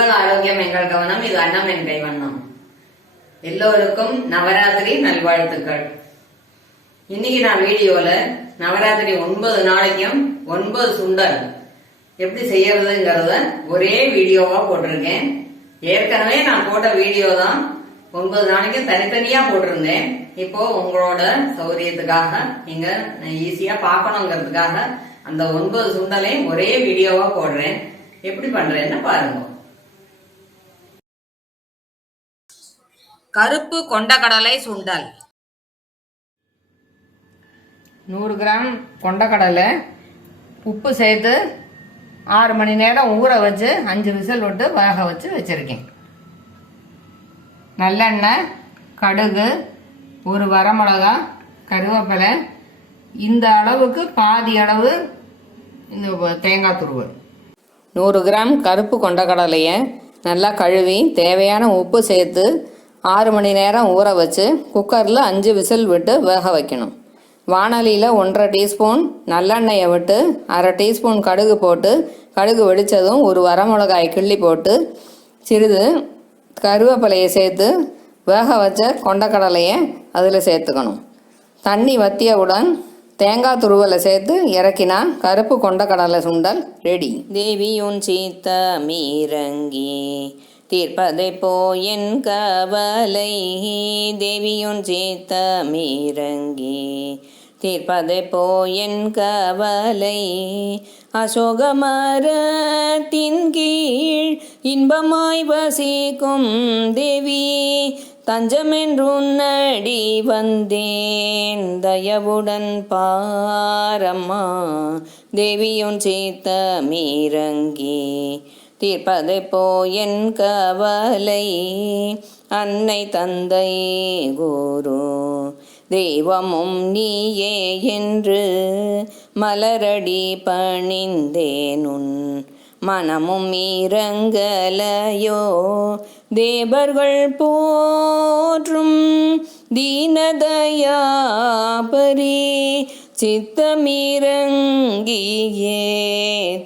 உங்கள் ஆரோக்கியம் எங்கள் கவனம். இது அன்னம் என் கைவண்ணம். எல்லோருக்கும் நவராத்திரி நல்வாழ்த்துக்கள். இன்னைக்கு நான் வீடியோல நவராத்திரி 9 நாளைக்கும் 9 சுண்டல் எப்படி செய்யறதுங்கிறத ஒரே வீடியோவா போட்டிருக்கேன். ஏற்கனவே நான் போட்ட வீடியோ தான் 9 நாளைக்கும் தனித்தனியா போட்டிருந்தேன். இப்போ உங்களோட சௌரியத்துக்காக நீங்க ஈஸியா பாக்கணுங்கிறதுக்காக அந்த 9 சுண்டலையும் ஒரே வீடியோவா போடுறேன். எப்படி பண்றேன்னு பாருங்க. கருப்பு கொண்டக்கடலை சுண்டல் 100 கிராம் கொண்டக்கடலை உப்பு சேர்த்து 6 மணி நேரம் ஊற வச்சு 5 விசில் விட்டு வேக வச்சு வச்சிருக்கேன். நல்லெண்ணெய், கடுகு, ஒரு வரமிளகா, கருவேப்பிலை, இந்த அளவுக்கு பாதி அளவு இந்த தேங்காய் துருவல். 100 கிராம் கருப்பு கொண்டக்கடலையை நல்லா கழுவி தேவையான உப்பு சேர்த்து 6 மணி நேரம் ஊற வச்சு குக்கரில் 5 விசில் விட்டு வேக வைக்கணும். வாணலியில் 1/2 டீஸ்பூன் நல்லெண்ணெயை விட்டு 1/2 டீஸ்பூன் கடுகு போட்டு கடுகு வெடித்ததும் ஒரு வரமிளகாய் கிள்ளி போட்டு சிறிது கருவேப்பிலையை சேர்த்து வேக வச்ச கொண்டக்கடலையை அதில் சேர்த்துக்கணும். தண்ணி வத்தியவுடன் தேங்காய் துருவலை சேர்த்து இறக்கினா கருப்பு கொண்டக்கடலை சுண்டல் ரெடி. தேவியுன் சீத்த மீரங்கி தீர்ப்பதை போயன் கவலை. தேவியுன் சீத்த மீரங்கி தீர்ப்பதை போயன் கவலை. அசோக மரத்தின் கீழ் இன்பமாய் வசிக்கும் தேவி தஞ்சமென்றுன்னடி வந்தேன் தயவுடன் பாரம்மா. தேவியுன் சீத்த மீரங்கி தீர்ப்பதை போயன் கவலை. அன்னை தந்தை குரு தெய்வமும் நீயே என்று மலரடி பணிந்தேனுன் மனமும் இறங்கலையோ. தேவர்கள் போற்றும் தீனதயாபரி சித்தமிரங்கியே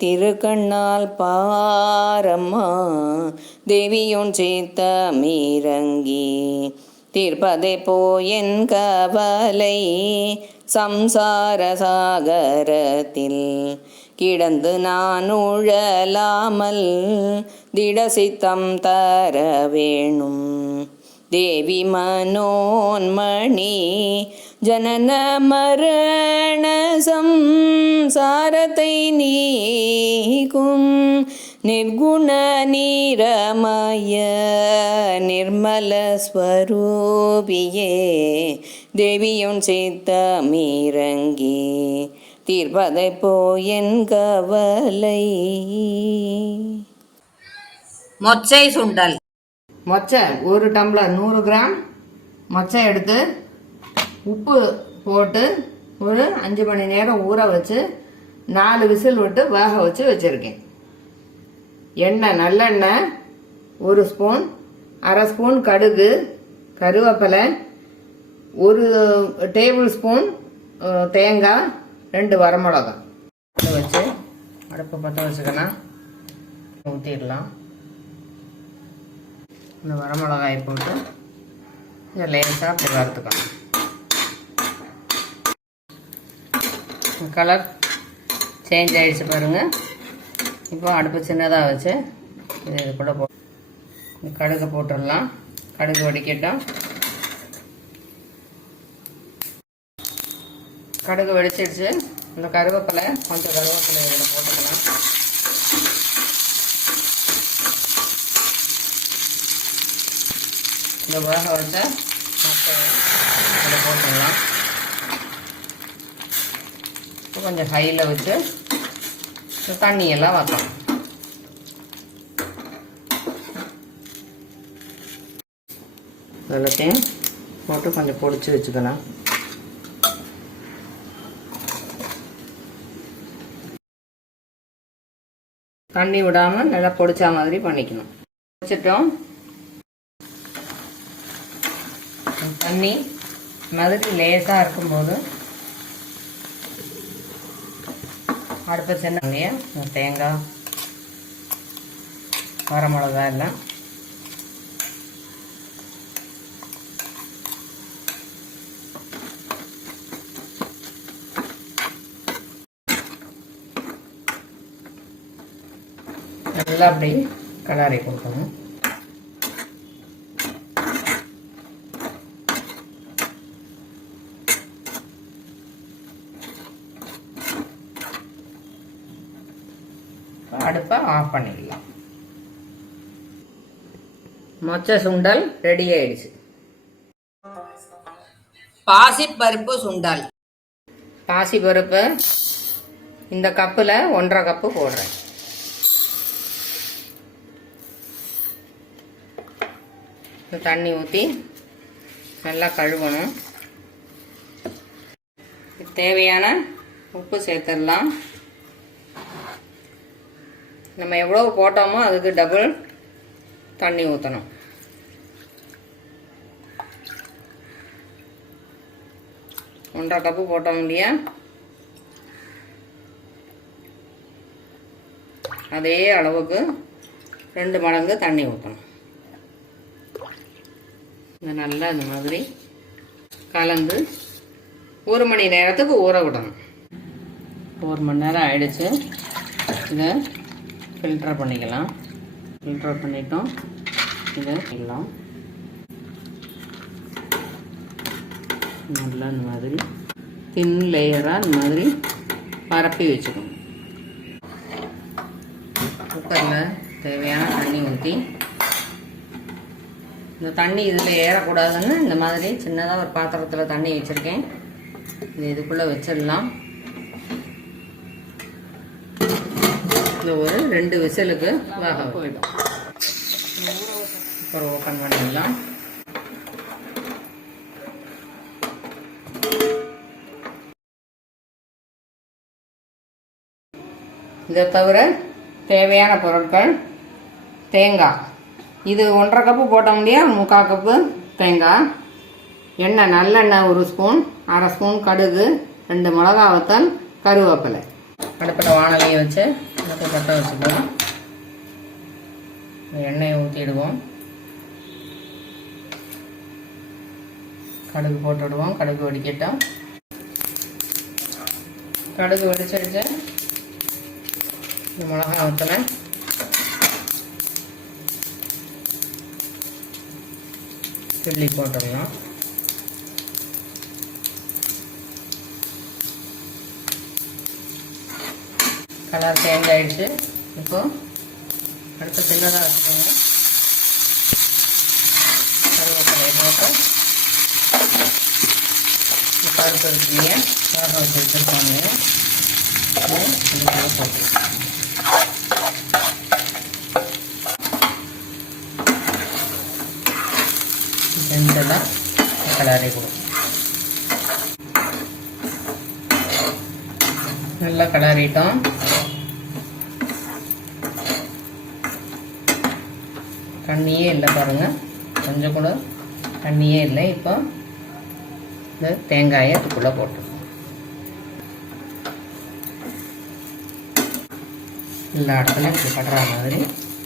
திருக்கண்ணால் பாரம்மா. தேவியுன் சித்தமிரங்கி தீர்ப்பதை போயன் கவலை. சம்சார சாகரத்தில் கிடந்து நான் உழலாமல் திடசித்தம் தர வேணும். தேவி மனோன்மணி ஜனன மரண சம்சாரத்தை நீக்கும் நிர்குண நிரமய நிர்மல ஸ்வரூபியே. தேவியுன் சித்த மீரங்கி தீர்ப்பதை போயன் கவலை. மொச்சை சுண்டல். மொச்சை 1 டம்ளர் 100 கிராம் மொச்சை எடுத்து உப்பு போட்டு ஒரு 5 மணி நேரம் ஊற வச்சு 4 விசில் விட்டு வேக வச்சு வச்சுருக்கேன். எண்ணெய், நல்லெண்ணெய் 1 ஸ்பூன், 1/2 ஸ்பூன் கடுகு, கருவேப்பிலை, 1 டேபிள் ஸ்பூன் தேங்காய், 2 வரமிளகாய் வச்சு அடுப்பை பற்ற வச்சுக்கலாம். ஊற்றிடலாம். இந்த வரமிளகாயை போட்டு இந்த லேசாக அப்படி வறுத்துக்கலாம். கலர் சேஞ்ச் ஆகிடுச்சு பாருங்கள். இப்போ அடுப்பு சின்னதாக வச்சு இது கூட கடுகு போட்டுடலாம். கடுகு வெடிக்கட்டும். கடுகு வெடிச்சிடுச்சு. இந்த கருவேப்பிலை கொஞ்சம் கருவேப்பிலை இதில் போட்டுக்கலாம். இந்த வேக வச்ச இதில் போட்டுடலாம். கொஞ்சம் ஹையில் வச்சு தண்ணியெல்லாம் வைக்கலாம். எல்லாத்தையும் போட்டு கொஞ்சம் பொடிச்சு வச்சுக்கலாம். தண்ணி விடாமல் நல்லா பொடிச்சா மாதிரி பண்ணிக்கணும். வச்சுட்டோம். தண்ணி மாதிரி லேசாக இருக்கும்போது அடுப்பை சின்ன தேங்காய் வரமிளகா எல்லாம் நல்லா அப்படியே கலரை கொடுக்கணும். அடுப்பை ஆஃப் பண்ணிடலாம். மொச்சை சுண்டல் ரெடி ஆயிடுச்சு. பாசிப்பருப்பு சுண்டல். பாசிப்பருப்பு இந்த கப்பில் 1.5 கப்பு போடுறேன். தண்ணி ஊற்றி நல்லா கழுவணும். தேவையான உப்பு சேர்த்துடலாம். நம்ம எவ்வளோ போட்டோமோ அதுக்கு டபுள் தண்ணி ஊற்றணும். ஒன்றரை கப்பு போட்டோம் இல்லையா, அதே அளவுக்கு 2 மடங்கு தண்ணி ஊற்றணும். இது நல்லா இந்த மாதிரி கலந்து 1 மணி நேரத்துக்கு ஊற விடணும். 1 மணி நேரம் ஆயிடுச்சு. இதை ஃபில்டர் பண்ணிக்கலாம். ஃபில்டர் பண்ணிட்டோம். இதை எல்லாம் நல்லா இந்த மாதிரி தின் லேயராக இந்த மாதிரி பரப்பி வச்சுக்கணும். குக்கரில் தேவையான தண்ணி ஊற்றி, இந்த தண்ணி இதில் ஏறக்கூடாதுன்னு இந்த மாதிரி சின்னதாக ஒரு பாத்திரத்தில் தண்ணி வச்சுருக்கேன். இது இதுக்குள்ளே வச்சிடலாம். இதில் ஒரு 2 விசிலுக்கு வேக போயிடும். அப்புறம் ஓப்பன் பண்ணிடலாம். இதை தவிர தேவையான பொருட்கள்: தேங்காய், இது 1.5 கப்பு போட்டோம் இல்லையா, 3/4 கப்பு தேங்காய், எண்ணெய், நல்லெண்ணெய் 1 ஸ்பூன், 1/2 ஸ்பூன் கடுகு, 2 மிளகா வத்தல், கருவேப்பிலை. அடுப்பில் வாணலியை வச்சு அடுப்பு பற்ற வச்சுக்குவோம். எண்ணெயை ஊற்றிடுவோம். கடுகு போட்டுவிடுவோம். கடுகு வெடிக்கட்டும். கடுகு வெடிச்சிடுச்சு. இந்த மிளகா வத்தலை கிள்ளி போட்டுடலாம். கலர் சேஞ்ச் ஆகிடுச்சு. இப்போது அடுத்து சின்னதாக வச்சுக்கோங்க. கருவேப்பிலையை போட்டு பருப்பு இருக்குங்க, வேக வச்சு வச்சுருக்காங்க, போட்டு ஜென்டலாக கலரை கொடுக்கும். நல்லா கலரிட்டோம். தண்ணியே இல்லை பாருங்கள், கொஞ்சம் கூட தண்ணியே இல்லை. இப்போ இந்த தேங்காயை அதுக்குள்ளே போட்டுருவோம். எல்லா இடத்துலையும் இப்படி படுற மாதிரி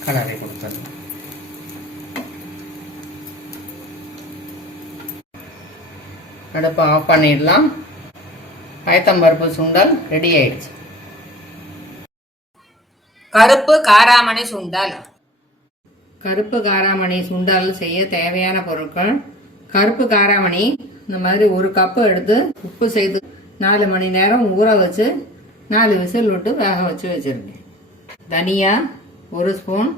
கலரை கொடுத்துடணும். அடுப்பை ஆஃப் பண்ணிடலாம். பயத்தம்பருப்பு சுண்டல் ரெடி ஆயிடுச்சு. கருப்பு காராமணி சுண்டல். கருப்பு காராமணி சுண்டல் செய்ய தேவையான பொருட்கள்: கருப்பு காராமணி இந்த மாதிரி 1 கப்பு எடுத்து உப்பு சேர்த்து 4 மணி நேரம் ஊற வச்சு 4 விசில் விட்டு வேக வச்சு வச்சுருக்கேன். தனியா 1 ஸ்பூன்,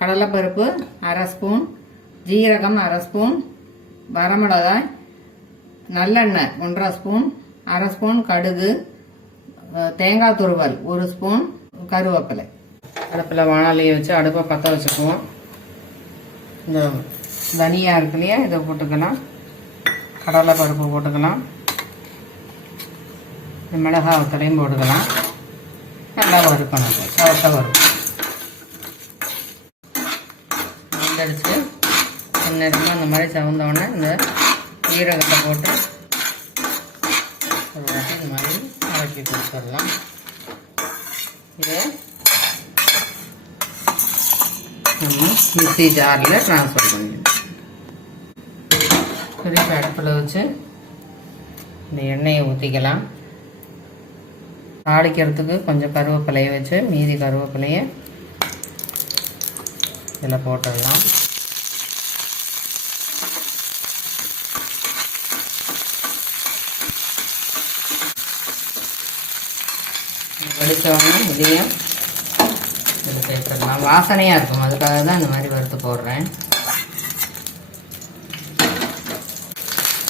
கடலைப்பருப்பு 1/2 ஸ்பூன், ஜீரகம் 1/2 ஸ்பூன், வரமிளகாய், நல்லெண்ணெய் 1/2 ஸ்பூன், 1/2 ஸ்பூன் கடுகு, தேங்காய் துருவல் 1 ஸ்பூன், கருவேப்பிலை. அடுப்பில் வாணலியை வச்சு அடுப்பை பற்ற வச்சுக்குவோம். இந்த தனியா இருக்கு இல்லையா, இதை போட்டுக்கலாம். கடலை பருப்பு போட்டுக்கலாம். மிளகாய் வத்தலையும் போட்டுக்கலாம். நல்லா வறுக்கணும். சவக்க வறுக்கும். வெந்தடிச்சு நேரத்தில் அந்த மாதிரி சவுந்தோடனே இந்த ஈரகத்தை போட்டு ஒரு வாட்டி இந்த மாதிரி வதக்கி கொடுத்துடலாம். இதை நம்ம மிக்ஸி ஜாரில் ட்ரான்ஸ்ஃபர் பண்ணிடணும். திருப்பி அடுப்பில் வச்சு இந்த எண்ணெயை ஊற்றிக்கலாம். தாளிக்கிறதுக்கு கொஞ்சம் கருவேப்பிலையை வச்சு மீதி கருவேப்பிலையை இதில் போட்டுடலாம். வெடித்தோடனே இதையும் இதில் சேர்த்துடலாம். வாசனையாக இருக்கும், அதுக்காக தான் இந்த மாதிரி வறுத்து போடுறேன்.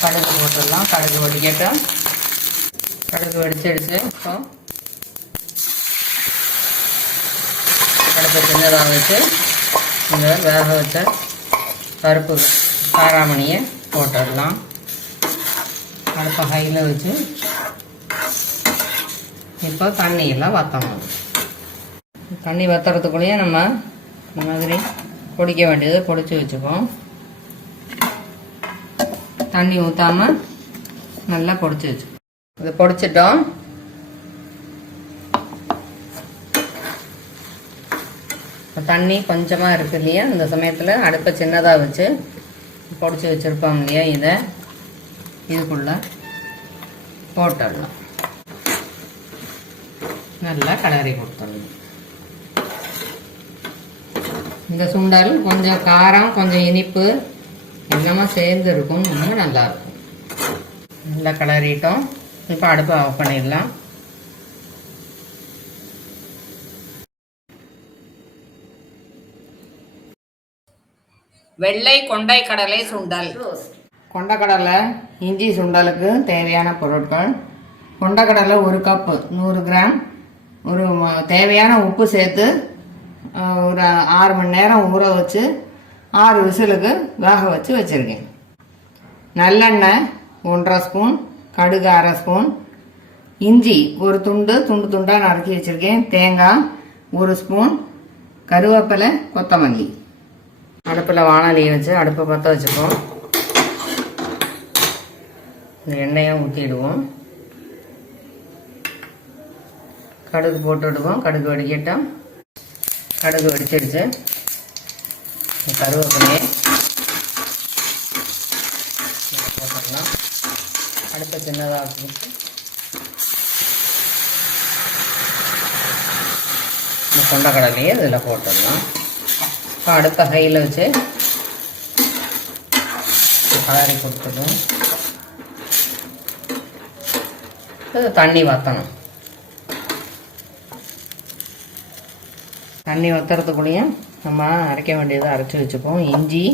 கடுகு போட்டுடலாம். கடுகு வெடிக்கட்டும். கடுகு வெடிச்சிடுச்சு. இப்போ அடுப்பை சின்னதாக வச்சு இந்த வேக வச்ச பருப்பு காராமணியை போட்டுடலாம். அடுப்பை ஹையில் வச்சு இப்போ தண்ணியெல்லாம் வற்றணும். தண்ணி வற்றுறதுக்குள்ளேயே நம்ம இந்த மாதிரி பொடிக்க வேண்டியதை பொடிச்சு வச்சுப்போம். தண்ணி ஊற்றாமல் நல்லா பொடிச்சு வச்சுப்போம். இதை பொடிச்சிட்டோம். தண்ணி கொஞ்சமாக இருக்கு இல்லையா, இந்த சமயத்தில் அடுப்பை சின்னதாக வச்சு பொடிச்சு வச்சுருப்போம் இல்லையா, இதை இதுக்குள்ளே போட்டுடலாம். நல்லா கலரி கொடுத்துடணும். இந்த சுண்டல் கொஞ்சம் காரம் கொஞ்சம் இனிப்பு எல்லாமே சேர்ந்து இருக்கும், ரொம்ப நல்லாயிருக்கும். நல்லா கலரிட்டோம். இப்போ அடுப்பை ஆஃப் பண்ணிடலாம். வெள்ளை கொண்டை கடலை சுண்டல். கொண்டக்கடலை இஞ்சி சுண்டலுக்கு தேவையான பொருட்கள்: கொண்டக்கடலை 1 கப்பு 100 கிராம், ஒரு தேவையான உப்பு சேர்த்து ஒரு 6 மணி நேரம் ஊற வச்சு 6 விசிலுக்கு வேக வச்சு வச்சுருக்கேன். நல்லெண்ணெய் 1½ ஸ்பூன், கடுகு 1/2 ஸ்பூன், இஞ்சி ஒரு துண்டாக நறுக்கி வச்சுருக்கேன், தேங்காய் 1 ஸ்பூன், கருவேப்பிலை, கொத்தமல்லி. அடுப்பில் வாணலியை வச்சு அடுப்பை பற்ற வச்சுப்போம். இந்த எண்ணெயை ஊற்றிடுவோம். கடுகு போட்டுவிடுவோம். கடுகு வெடிக்கட்டும். கடுகு வெடிச்சிடுச்சு. கருவேப்பிலையை போட்டுடலாம். அடுப்பை சின்னதாக வச்சுட்டு இந்த கொண்டக்கடலையை இதில் போட்டுடலாம். இப்போ அடுப்பை ஹையில் வச்சு கலரி கொடுத்துடும். இது தண்ணி வற்றணும். தண்ணி வற்றுறதுக்குள்ளேயும் நம்ம அரைக்க வேண்டியதை அரைச்சி வச்சுப்போம். இஞ்சி,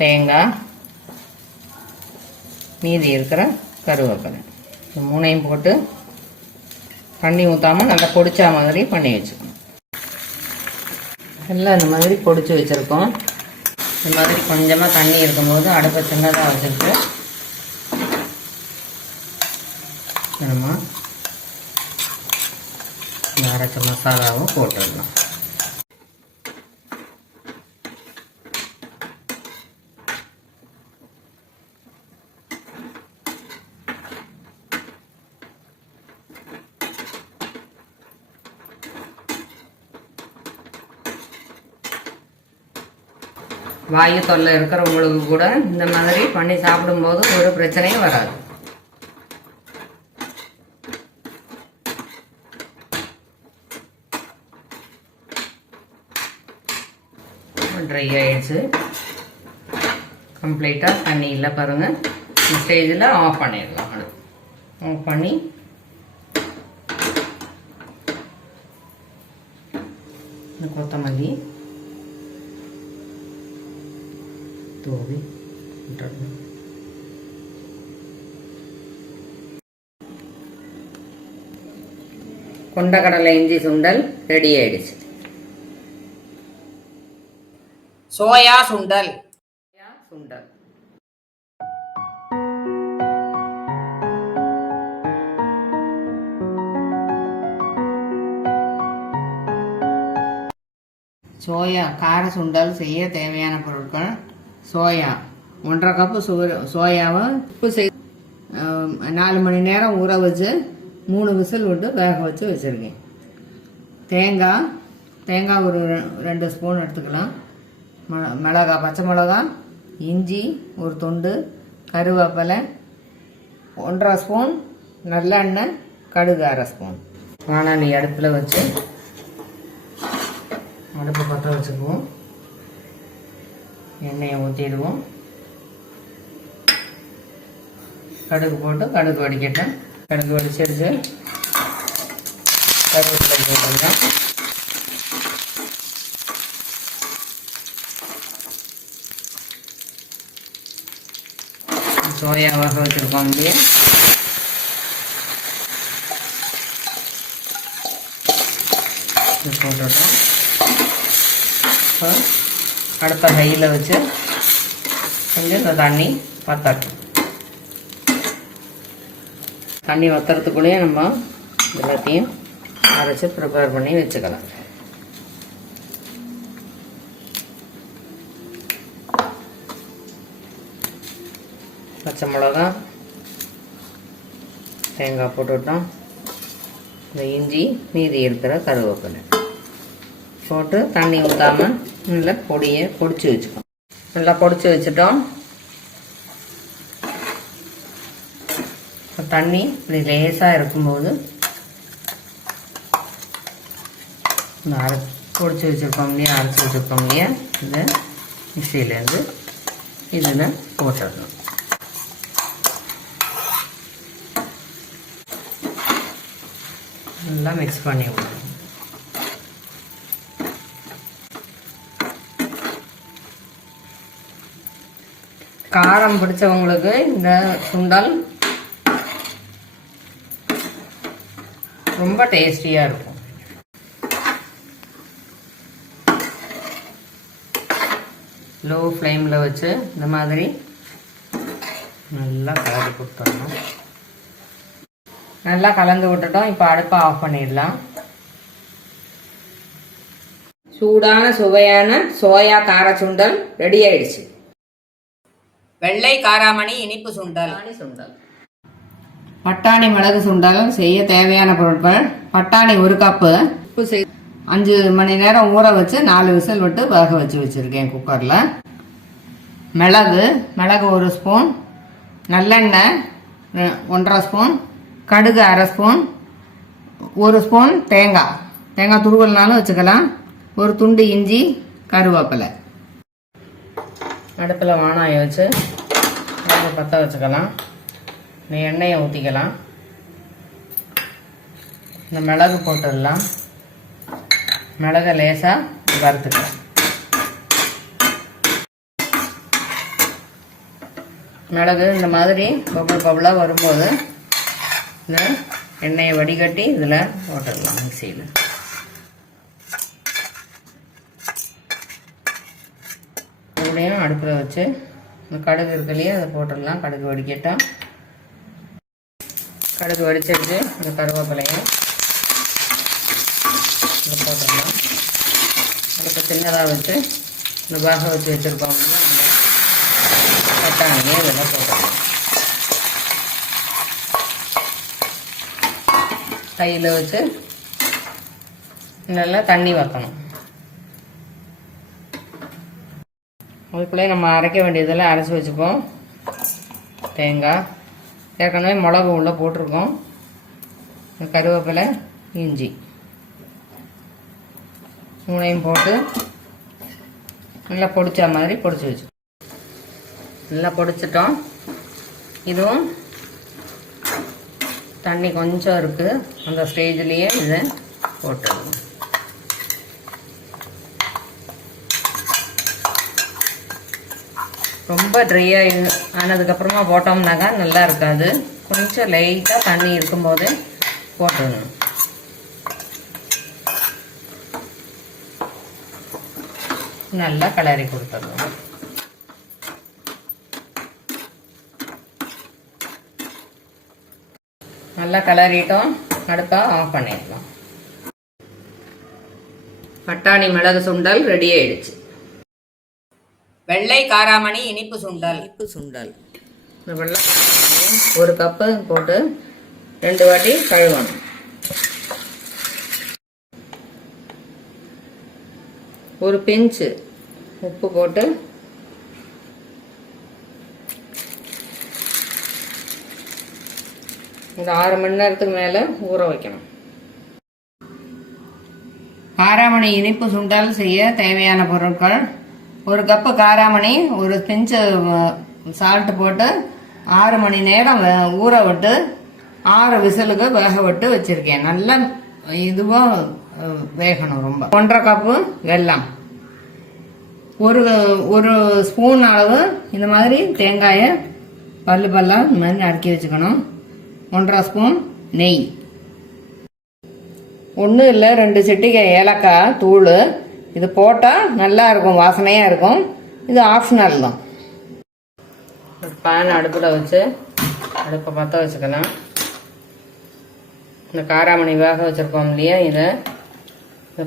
தேங்காய், மீதி இருக்கிற கருவேப்பிலை, இந்த 3ஐயும் போட்டு தண்ணி ஊற்றாமல் நல்லா பொடிச்சா மாதிரி பண்ணி வச்சுக்கணும். எல்லாம் இந்த மாதிரி பொடிச்சு வச்சுருக்கோம். இந்த மாதிரி கொஞ்சமாக தண்ணி இருக்கும்போது அடுப்பை சின்னதாக வச்சுருக்கு நம்ம இந்த அரைச்ச மசாலாவும் போட்டுடலாம். வாயு தொல்லை இருக்கிறவங்களுக்கு கூட இந்த மாதிரி பண்ணி சாப்பிடும்போது ஒரு பிரச்சனையும் வராது. ட்ரை ஆயிடுச்சு கம்ப்ளீட்டாக. தண்ணி இல்லை பாருங்கள். இந்த ஸ்டேஜில் ஆஃப் பண்ணிடலாம். ஆஃப் பண்ணி இந்த கொத்தமல்லி தூவி விட்டுறணும். கொண்டக்கடலை இஞ்சி சுண்டல் ரெடி ஆயிடுச்சு. சோயா சுண்டல். சோயா கார சுண்டல் செய்ய தேவையான பொருட்கள்: சோயா 1½ கப்பு சோயாவை உப்பு 4 மணி நேரம் ஊற வச்சு 3 விசில் விட்டு வேக வச்சு வச்சுருக்கேன். தேங்காய் தேங்காய் ஒரு 2 ஸ்பூன் எடுத்துக்கலாம். மிளகா, பச்சை மிளகா, இஞ்சி ஒரு துண்டு, கருவேப்பிலை, 1.5 ஸ்பூன் நல்லெண்ணெய், கடுகு 1/2 ஸ்பூன். வாணலி அடுப்பில் வச்சு அடுப்பு பற்ற வச்சுக்குவோம். எண்ணெயை ஊற்றிடுவோம். கடுகு போட்டு கடுகு வடிக்கட்டும். கடுகு வடிச்சிருச்சு. கருவேப்பிலை போட்டுங்க. சோயா வகை வச்சுருக்கோம். இல்லையா போட்டுட்டோம். அடுத்த ஹையில் வச்சு கொஞ்சம் இந்த தண்ணி வத்தட்டும். தண்ணி வத்துறதுக்குள்ளேயே நம்ம எல்லாத்தையும் அரைச்சி ப்ரிப்பேர் பண்ணி வச்சுக்கலாம். பச்சை மிளகா, தேங்காய் போட்டுவிட்டோம். இந்த இஞ்சி, மீதி இருக்கிற கருவேப்பிலை போட்டு தண்ணி ஊற்றாமல் நல்லா பொடியை பொடிச்சு வச்சுக்கோம். நல்லா பொடிச்சு வச்சுட்டோம். தண்ணி இப்படி லேசாக இருக்கும்போது இந்த பொடிச்சு வச்சுருக்கோம் இல்லையா, அரைச்சி வச்சுருக்கோம் இல்லையா, இதை மிக்சியிலேருந்து இதில் போட்டுடணும். நல்லா மிக்ஸ் பண்ணி விடணும். காரம் பிடிச்சவங்களுக்கு இந்த சுண்டல் ரொம்ப டேஸ்டியாக இருக்கும். லோ ஃப்ளேமில் வச்சு இந்த மாதிரி நல்லா கலந்து கொடுத்துடணும். நல்லா கலந்து விட்டுட்டோம். இப்போ அடுப்பை ஆஃப் பண்ணிடலாம். சூடான சுவையான சோயா கார சுண்டல் ரெடி ஆயிடுச்சு. வெள்ளை காராமணி இனிப்பு சுண்டல். பட்டாணி மிளகு சுண்டல் செய்ய தேவையான பொருட்கள்: பட்டாணி 1 கப்பு, 5 மணி நேரம் ஊற வச்சு 4 விசில் விட்டு வேக வச்சு வச்சுருக்கேன் குக்கரில். மிளகு 1 ஸ்பூன், நல்லெண்ணெய் 1.5 ஸ்பூன், கடுகு 1/2 ஸ்பூன், 1 ஸ்பூன் தேங்காய் துருவல்னாலும் வச்சுக்கலாம், ஒரு துண்டு இஞ்சி, கருவேப்பிலை. அடுப்பில் வாணாயை வச்சு பற்ற வச்சுக்கலாம். இந்த எண்ணெயை ஊற்றிக்கலாம். இந்த மிளகு போட்டுடலாம். மிளகை லேசாக வறுத்துக்கலாம். மிளகு இந்த மாதிரி பபுளாக வரும்போது இந்த எண்ணெயை வடிகட்டி இதில் போட்டுடலாம் மிக்சியில். மறுபடியும் அடுப்பில் வச்சு இந்த கடுகு இருக்குல்லையே அதை போட்டுடலாம். கடுகு வடிக்கட்டும். கடுகு வடிச்சிட்டு இந்த கருவேப்பிலையும் இதை போட்டுடலாம். அடுப்பு சின்னதாக வச்சு இந்த வேக வச்சு வச்சுருக்கோம்னா அந்த பட்டாணியை இதெல்லாம் போட்டுடலாம். கையில் வச்சு நல்லா தண்ணி வைக்கணும். அதுக்குள்ளே நம்ம அரைக்க வேண்டியதெல்லாம் அரைச்சி வச்சுப்போம். தேங்காய், ஏற்கனவே மிளகு உள்ளே போட்டிருக்கோம், கருவேப்பிலை, இஞ்சி 3 போட்டு நல்லா பொடிச்ச மாதிரி பொடிச்சு வச்சு நல்லா பொடிச்சிட்டோம். இதுவும் தண்ணி கொஞ்சம் இருக்குது, அந்த ஸ்டேஜ்லேயே இதை போட்டுருவோம். ரொம்ப ட்ரையாக ஆனதுக்கப்புறமா போட்டோம்னாக்கா நல்லா இருக்காது. கொஞ்சம் லைட்டாக தண்ணி இருக்கும்போது போட்டுடணும். நல்லா கிளறி கொடுத்துடணும். நல்லா கிளறிட்டோம். அடுப்பை ஆஃப் பண்ணிடலாம். பட்டாணி மிளகு சுண்டல் ரெடி ஆயிடுச்சு. வெள்ளை காராமணி இனிப்பு சுண்டல். இந்த வெள்ளை 1 கப்பு போட்டு 2 வாட்டி கழுவணும். ஒரு பிஞ்சு உப்பு போட்டு இந்த 6 மணி நேரத்துக்கு மேலே ஊற வைக்கணும். காராமணி இனிப்பு சுண்டல் செய்ய தேவையான பொருட்கள்: ஒரு கப்பு காராமணி, ஒரு பிஞ்சு சால்ட் போட்டு 6 மணி நேரம் ஊற விட்டு 6 விசிலுக்கு வேக விட்டு வச்சிருக்கேன். நல்லா இதுவும் வேகணும். ரொம்ப 1.5 கப்பு வெல்லம், ஒரு ஸ்பூன் அளவு இந்த மாதிரி தேங்காயை பல்லா இந்த மாதிரி நறுக்கி வச்சுக்கணும். 1.5 ஸ்பூன் நெய், 1 இல்லை 2 சிட்டிகை ஏலக்காய் தூள். இது போட்டால் நல்லா இருக்கும், வாசனையாக இருக்கும். இது ஆப்ஷனல் தான். பேன் அடுப்பில் வச்சு அடுப்பை பற்ற வச்சுக்கலாம். இந்த காராமணி வேக வச்சுருக்கோம் இல்லையா, இதை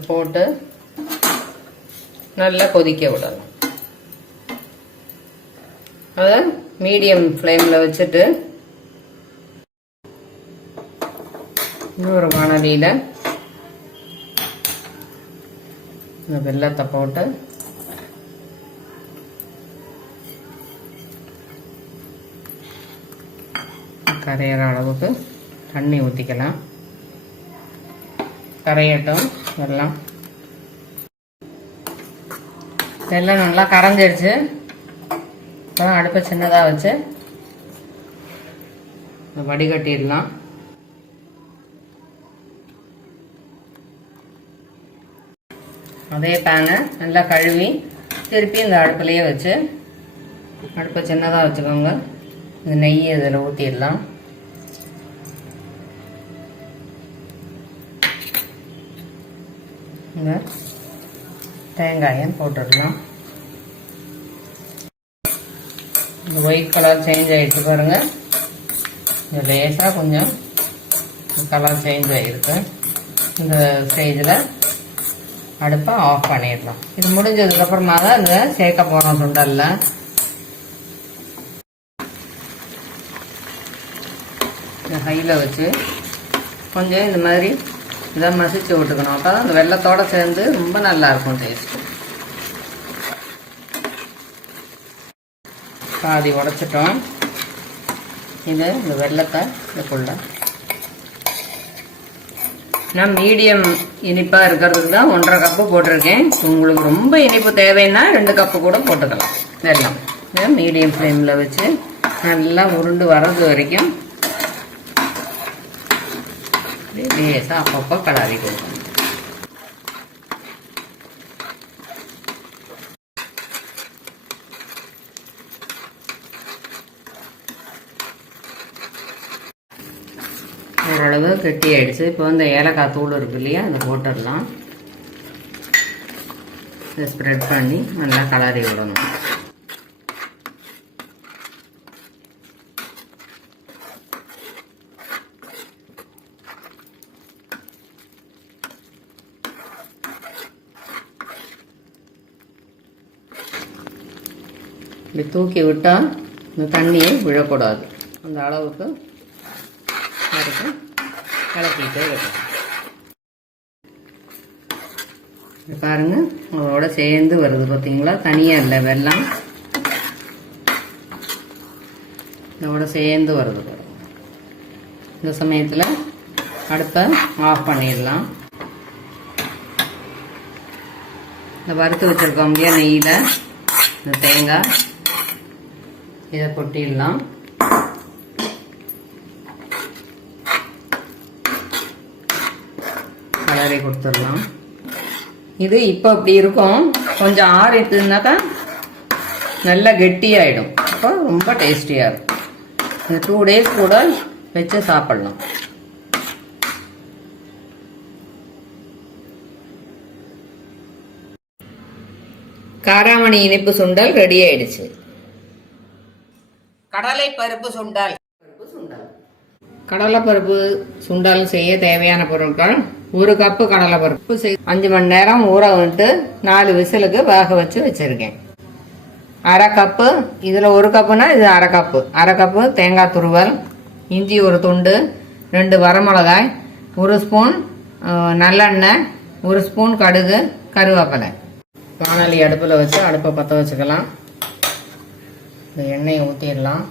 போட்டு நல்லா கொதிக்க விடலாம். அதை மீடியம் ஃப்ளேமில் வச்சுட்டு இன்னொரு வானலியில் இந்த வெல்லத்தை போட்டு கரையிற அளவுக்கு தண்ணி ஊற்றிக்கலாம். கரையட்டும். வெல்லம் நல்லா கரைஞ்சிடுச்சு. அப்புறம் அடுப்பை சின்னதாக வச்சு வடிகட்டிடலாம். அதே பேனை நல்லா கழுவி திருப்பி இந்த அடுப்புலையே வச்சு அடுப்பை சின்னதாக வச்சுக்கோங்க. இந்த நெய் இதில் ஊற்றிடலாம். இந்த தேங்காயை போட்டுடலாம். இந்த ஒயிட் கலர் சேஞ்ச் ஆகிடுச்சு பாருங்கள். இந்த லேசாக கொஞ்சம் கலர் சேஞ்ச் ஆகிருக்கு. இந்த ஸ்டேஜில் அடுப்பை ஆஃப் பண்ணிடலாம். இது முடிஞ்சதுக்கப்புறமா தான் இந்த சேர்க்க போகிறோம் சுண்டல்ல. ஹையில் வச்சு கொஞ்சம் இந்த மாதிரி இதை மசிச்சு விட்டுக்கணும். அப்போ தான் அந்த வெள்ளத்தோடு சேர்ந்து ரொம்ப நல்லாயிருக்கும் டேஸ்ட்டு. பாதி உடைச்சிட்டோம். இது இந்த வெள்ளத்தை இதுக்குள்ள நான் மீடியம் இனிப்பாக இருக்கிறதுக்கு தான் 1.5 கப்பு போட்டிருக்கேன். உங்களுக்கு ரொம்ப இனிப்பு தேவைன்னா 2 கப்பு கூட போட்டுக்கலாம். வெல்லம் இதை மீடியம் ஃப்ளேமில் வச்சு நல்லா உருண்டு வர்றது வரைக்கும் லேசாக அப்பப்போ கலரி கொடுக்கணும். ஓரளவு கெட்டி ஆயிடுச்சு. இப்போ இந்த ஏலக்காய் தூள் இருக்கு இல்லையா, அதை போட்டுடலாம். இதை ஸ்ப்ரெட் பண்ணி நல்லா கலரி விடணும். இப்படி தூக்கி விட்டால் இந்த தண்ணியை விழக்கூடாது. அந்த அளவுக்கு வரைக்கும் கலக்கிட்டே இருக்கும். பாருங்க, அதோட சேர்ந்து வருது பார்த்தீங்களா, தனியாக இல்லை, வெல்லம் இதோட சேர்ந்து வருது பாருங்க. இந்த சமயத்தில் அடுப்பை ஆஃப் பண்ணிடலாம். இந்த வறுத்து வச்சுருக்கோம் இல்லையா நெய்யில், இந்த தேங்காய் இதை கொட்டிடலாம். கலரை கொடுத்துடலாம். இது இப்போ அப்படி இருக்கும். கொஞ்சம் ஆறிட்டுனாக்கா நல்லா கெட்டியாயிடும். அப்போ ரொம்ப டேஸ்டியாக இருக்கும். இந்த 2 days கூட வச்சு சாப்பிடலாம். காராமணி இனிப்பு சுண்டல் ரெடி ஆயிடுச்சு. கடலை பருப்பு சுண்டல். கடலைப்பருப்பு சுண்டல் செய்ய தேவையான பொருட்கள்: 1 கப்பு கடலைப்பருப்பு 5 மணி நேரம் ஊற விட்டு 4 விசிலுக்கு வேக வச்சு வச்சிருக்கேன். 1/2 கப்பு, இதில் 1 கப்புனா இது 1/2 கப்பு. 1/2 கப்பு தேங்காய் துருவல், இஞ்சி 1 துண்டு, 2 வரமிளகாய், 1 ஸ்பூன் நல்லெண்ணெய், 1 ஸ்பூன் கடுகு, கருவேப்பிலை. வானொலி அடுப்பில் வச்சு அடுப்பை பற்ற வச்சுக்கலாம். இந்த எண்ணெயை ஊற்றிடலாம்.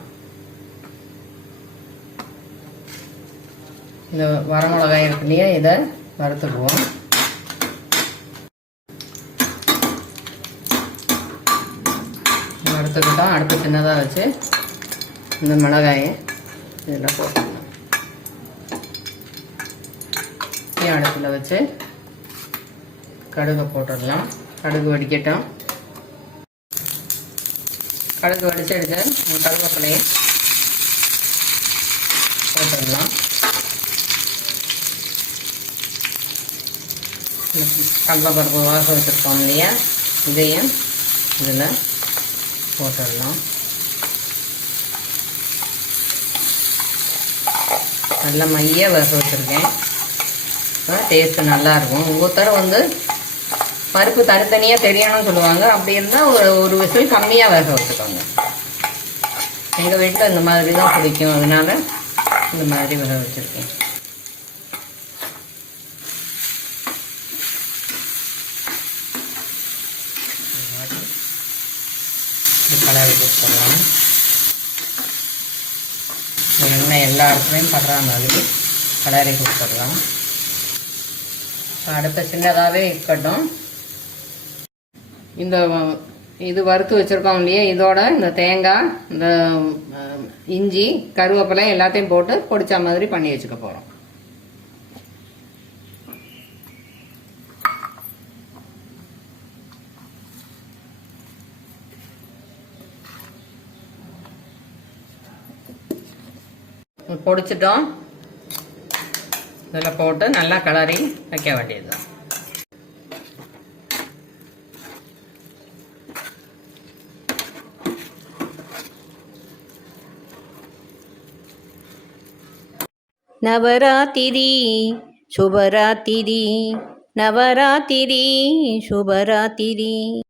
இந்த வரமிளகாய் இருக்கு இல்லையா, இதை வறுத்துக்குவோம். வறுத்துக்கிட்டோம். அடுப்பு சின்னதாக வச்சு இந்த மிளகாயை இதில் போட்டுக்கலாம். அடுப்பில் வச்சு கடுகை போட்டுடலாம். கடுகு வடிக்கட்டும். கடுகு வடிச்சு எடுத்து கருவேப்பிலையை போட்டுடலாம். கடலைப்பருப்பு வாச வச்சுருக்கோம் இல்லையா, இதையும் இதில் போட்டுடலாம். நல்லா மைய வறுத்து வச்சுருக்கேன். டேஸ்ட்டு நல்லாயிருக்கும். ஒவ்வொருத்தரும் பருப்பு தனித்தனியாக தெரியணும்னு சொல்லுவாங்க. அப்படி இருந்தால் ஒரு விசில் கம்மியாக வேக வச்சுக்கோங்க. எங்கள் வீட்டில் இந்த மாதிரி தான் பிடிக்கும், அதனால இந்த மாதிரி வேக வச்சுருக்கேன். கலரி கொடுத்துடலாம். எண்ணெய் எல்லா இடத்துலையும் படுற மாதிரி கலரி கொடுத்துடலாம். அடுப்பை சின்னதாகவே இருக்கட்டும். இது வறுத்து வச்சுருக்கோம் இல்லையா, இதோட இந்த தேங்காய், இந்த இஞ்சி, கருவேப்பிலை எல்லாத்தையும் போட்டு பொடிச்ச மாதிரி பண்ணி வச்சுக்க போகிறோம். பொடிச்சிட்டோம். இதில் போட்டு நல்லா கிளறி வைக்க வேண்டியதுதான். நவராத்திரி சுபராத்திரி, நவராத்திரி சுபராத்திரி.